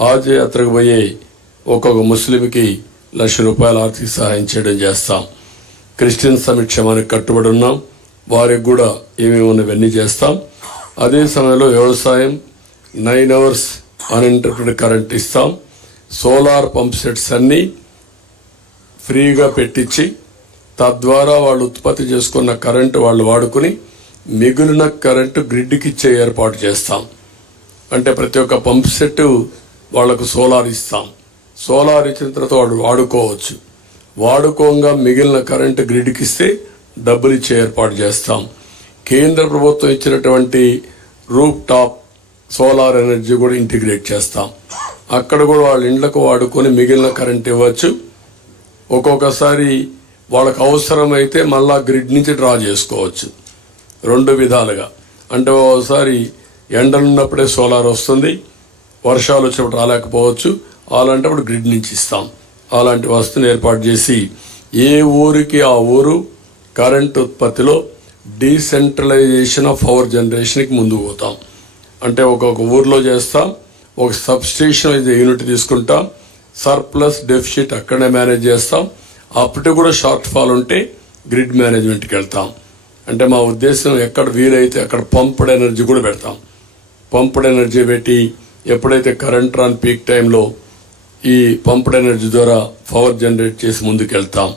Has యాత్రకు పోయే ఒక్కొక్క ముస్లింకి ₹1,00,000 ఆర్థిక సహాయం చేయడం చేస్తాం. క్రిస్టియన్ సంక్షేమానికి కట్టుబడి ఉన్నాం. వారికి కూడా ఏమేమి ఉన్నవన్నీ చేస్తాం. అదే సమయంలో వ్యవసాయం 9 hours అన్ఇంటరప్టెడ్ కరెంట్ ఇస్తాం. సోలార్ పంప్ సెట్స్ అన్నీ ఫ్రీగా పెట్టించి తద్వారా వాళ్ళు ఉత్పత్తి చేసుకున్న కరెంటు వాళ్ళు వాడుకుని మిగిలిన కరెంటు గ్రిడ్కి ఇచ్చే ఏర్పాటు చేస్తాం. అంటే ప్రతి ఒక్క పంప్ సెట్ వాళ్లకు సోలార్ ఇస్తాం. సోలార్ ఇచ్చిన తర్వాత వాళ్ళు వాడుకోవచ్చు. వాడుకోగా మిగిలిన కరెంటు గ్రిడ్కి ఇస్తే డబ్బులు ఇచ్చే ఏర్పాటు చేస్తాం. కేంద్ర ప్రభుత్వం ఇచ్చినటువంటి రూఫ్ టాప్ సోలార్ ఎనర్జీ కూడా ఇంటిగ్రేట్ చేస్తాం. అక్కడ కూడా వాళ్ళ ఇండ్లకు వాడుకొని మిగిలిన కరెంట్ ఇవ్వచ్చు. ఒక్కొక్కసారి వాళ్ళకు అవసరమైతే మళ్ళా గ్రిడ్ నుంచి డ్రా చేసుకోవచ్చు. 2 విధాలుగా. అంటే ఒకసారి ఎండలున్నప్పుడే సోలార్ వస్తుంది, వర్షాలు వచ్చినప్పుడు రాలేకపోవచ్చు. అలాంటప్పుడు గ్రిడ్ నుంచి ఇస్తాం. అలాంటి వస్తువుని ఏర్పాటు చేసి ఏ ఊరికి ఆ ఊరు కరెంట్ ఉత్పత్తిలో డీసెంట్రలైజేషన్ ఆఫ్ పవర్ జనరేషన్కి ముందుకు పోతాం. అంటే ఒక్కొక్క ఊర్లో చేస్తాం. ఒక సబ్స్టేషన్ యూనిట్ తీసుకుంటాం. సర్ప్లస్ డెఫిసిట్ అక్కడనే మేనేజ్ చేస్తాం. అప్పటికి కూడా షార్ట్ ఫాల్ ఉంటే గ్రిడ్ మేనేజ్మెంట్కి వెళ్తాం. అంటే మా ఉద్దేశం ఎక్కడ వీలైతే అక్కడ పంప్డ్ ఎనర్జీ కూడా పెడతాం. పంప్డ్ ఎనర్జీ పెట్టి ఎప్పుడైతే కరెంట్ రాని పీక్ టైంలో ఈ పంప్డ్ ఎనర్జీ ద్వారా పవర్ జనరేట్ చేసి ముందుకెళ్తాం.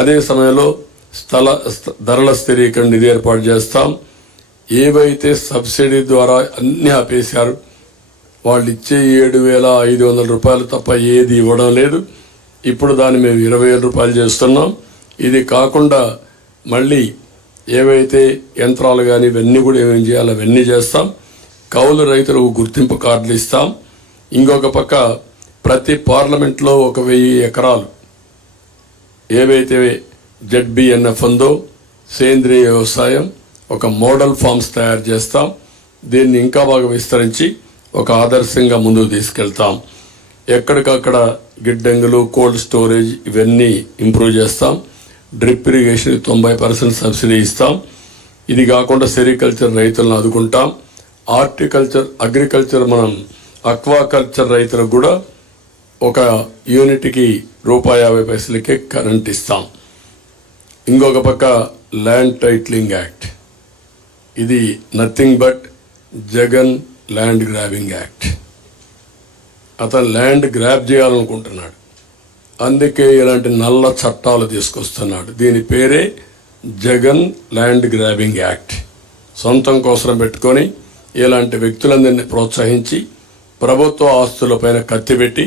అదే సమయంలో ధరల స్థిరీకరణ నిధి ఏర్పాటు చేస్తాం. ఏవైతే సబ్సిడీ ద్వారా అన్ని ఆపేశారు, వాళ్ళు ఇచ్చే ₹7,500 తప్ప ఏది ఇవ్వడం లేదు. ఇప్పుడు దాన్ని మేము ₹20,000 చేస్తున్నాం. ఇది కాకుండా మళ్ళీ ఏవైతే యంత్రాలు కానీ ఇవన్నీ కూడా ఏమేమి చేయాలో అవన్నీ చేస్తాం. కౌలు రైతులకు గుర్తింపు కార్డులు ఇస్తాం. ఇంకొక పక్క ప్రతి పార్లమెంట్లో 1,000 ఎకరాలు ఏవైతే ZBNF ఉందో సేంద్రియ వ్యవసాయం ఒక మోడల్ ఫార్మ్స్ తయారు చేస్తాం. దీన్ని ఇంకా బాగా విస్తరించి ఒక ఆదర్శంగా ముందుకు తీసుకెళ్తాం. ఎక్కడికక్కడ గిడ్డంగులు, కోల్డ్ స్టోరేజ్ ఇవన్నీ ఇంప్రూవ్ చేస్తాం. డ్రిప్ ఇరిగేషన్ 90% సబ్సిడీ ఇస్తాం. ఇది కాకుండా సెరికల్చర్ రైతులను ఆదుకుంటాం. అగ్రికల్చర్ మనం అక్వాకల్చర్ రైతులకు కూడా ఒక యూనిట్కి ₹50 కరెంట్ ఇస్తాం. ఇంకొక పక్క ల్యాండ్ టైటిలింగ్ యాక్ట్, ఇది nothing but Jagan land grabbing act. అతను ల్యాండ్ గ్రాబ్ చేయాలనుకుంటున్నాడు. అందుకే ఇలాంటి నల్ల చట్టాలు తీసుకొస్తున్నాడు. దీని పేరే జగన్ ల్యాండ్ గ్రాబింగ్ యాక్ట్. సొంతం కోసం పెట్టుకొని ఇలాంటి వ్యక్తులందరినీ ప్రోత్సహించి ప్రభుత్వ ఆస్తులపైన కత్తిపెట్టి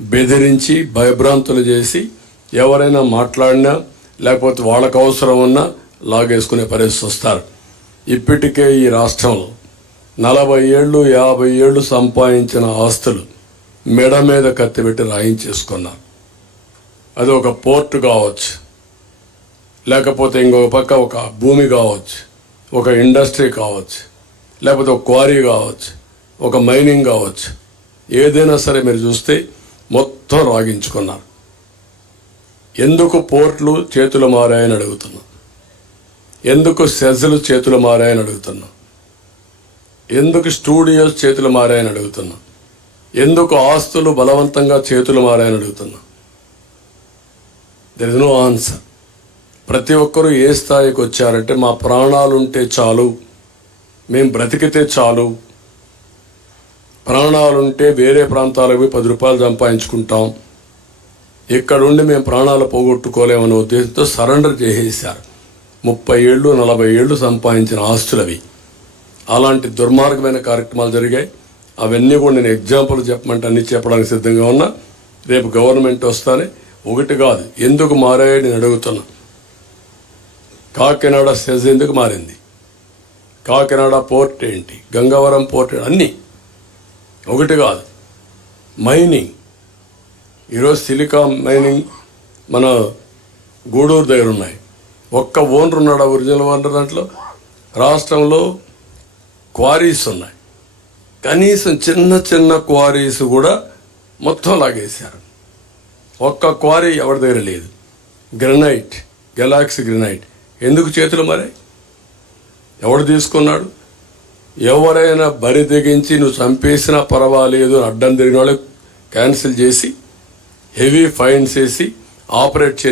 బెదిరించి భయభ్రాంతులు చేసి ఎవరైనా మాట్లాడినా లేకపోతే వాళ్ళకు అవసరం ఉన్నా లాగేసుకునే పరిస్థితి వస్తారు. ఇప్పటికే ఈ రాష్ట్రంలో 40 ఏళ్ళు 50 ఏళ్ళు సంపాదించిన ఆస్తులు మెడ మీద కత్తిపెట్టి రాయించేసుకున్నారు. అది ఒక పోర్ట్ కావచ్చు, లేకపోతే ఇంకొక పక్క ఒక భూమి కావచ్చు, ఒక ఇండస్ట్రీ కావచ్చు, లేకపోతే ఒక క్వారీ కావచ్చు, ఒక మైనింగ్ కావచ్చు. ఏదైనా సరే మీరు చూస్తే మొత్తం రాగించుకున్నారు. ఎందుకు పోర్ట్లు చేతులు మారాయని అడుగుతున్నాం. ఎందుకు సెజ్లు చేతులు మారాయని అడుగుతున్నాం. ఎందుకు స్టూడియోస్ చేతులు మారాయని అడుగుతున్నాం. ఎందుకు ఆస్తులు బలవంతంగా చేతులు మారాయని అడుగుతున్నాం. There is no answer. ప్రతి ఒక్కరూ ఏ స్థాయికి వచ్చారంటే మా ప్రాణాలుంటే చాలు, మేం బ్రతికితే చాలు, ప్రాణాలుంటే వేరే ప్రాంతాలకు ₹10 సంపాదించుకుంటాం, ఇక్కడుండి మేము ప్రాణాలు పోగొట్టుకోలేమనే ఉద్దేశంతో సరెండర్ చేసేశారు. 30 ఏళ్ళు 40 ఏళ్ళు సంపాదించిన ఆస్తులవి. అలాంటి దుర్మార్గమైన కార్యక్రమాలు జరిగాయి. అవన్నీ కూడా నేను ఎగ్జాంపుల్ చెప్పమంటే అన్ని చెప్పడానికి సిద్ధంగా ఉన్నా. రేపు గవర్నమెంట్ వస్తానే ఒకటి కాదు ఎందుకు మారాయని నేను అడుగుతున్నా. కాకినాడ సెజ్ ఎందుకు మారింది, కాకినాడ పోర్ట్ ఏంటి, గంగవరం పోర్ట్ అన్నీ ఒకటి కాదు. మైనింగ్ ఈరోజు సిలికాన్ మైనింగ్ మన గూడూరు దగ్గర ఉన్నాయి. ఒక్క ఓనర్ ఉన్నాడు, ఒరిజినల్ ఓనర్. దాంట్లో రాష్ట్రంలో క్వారీస్ ఉన్నాయి. కనీసం చిన్న చిన్న క్వారీస్ కూడా మొత్తం లాగేశారు. ఒక్క క్వారీ ఎవరి దగ్గర లేదు. గ్రనైట్, గెలాక్సీ గ్రనైట్ ఎందుకు చేతులు మారాయి, ఎవడు తీసుకున్నాడు? ఎవరైనా బరి తెగించి నువ్వు చంపేసినా పర్వాలేదు అడ్డం తిరిగిన వాళ్ళకి క్యాన్సిల్ చేసి హెవీ ఫైన్స్ వేసి ఆపరేట్